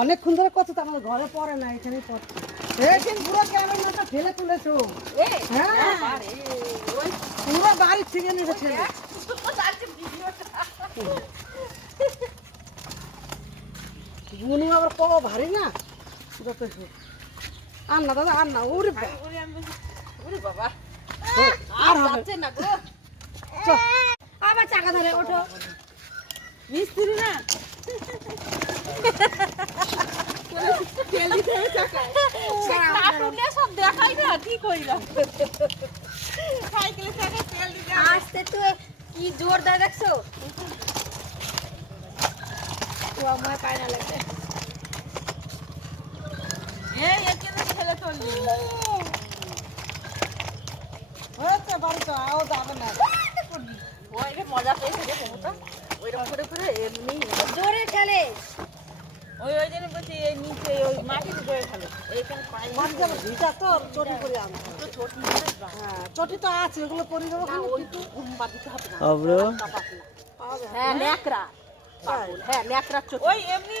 অনেকক্ষণ ধরে করছো তো আমাদের ঘরে পড়ে না, এখানেই পড়ছে। এখানে পুরো ক্যামেরাটা ফেলে তুলেছো। হ্যাঁ, পুরো বাড়ি থেকে নিয়ে ছেলে। বুনু আবার কত ভারী না, যথেষ্ট। আর না দাদা, আর না। ওরে বাবা, আর হবে না গো। চল। আবার চাকা ধরে ওঠো, মিস্ত্রি না। সব দেখাই না, কি কইলাম। সাইকেলের চাকায় তেল দিতে আসতে তো কি জোর দেয় দেখছো। আমার পায় না লাগছে। এই এখানে ছেলে চললি হয়েছে বাড়িতে, আও যাবে না। ওই মজা পেয়েছে রে মমতা। ওইরকম করে করে এমনি জোরে খেলে। ওই জন্য বলছি এই নিচে ওই মাটির উপরে খেলে। এইখানে পায়ে মাটি যাবে ভিজা তো, চটি করে আনতে হবে। তো ছোট হ্যাঁ, চটি তো আছে, ওগুলো পরে যাবো। না, ওই তো ঘুমবা দিতে হবে না। আবরো পাওয়া যাবে। হ্যাঁ ন্যাকড়া, হ্যাঁ ন্যাকড়া চোখ। ওই এমনি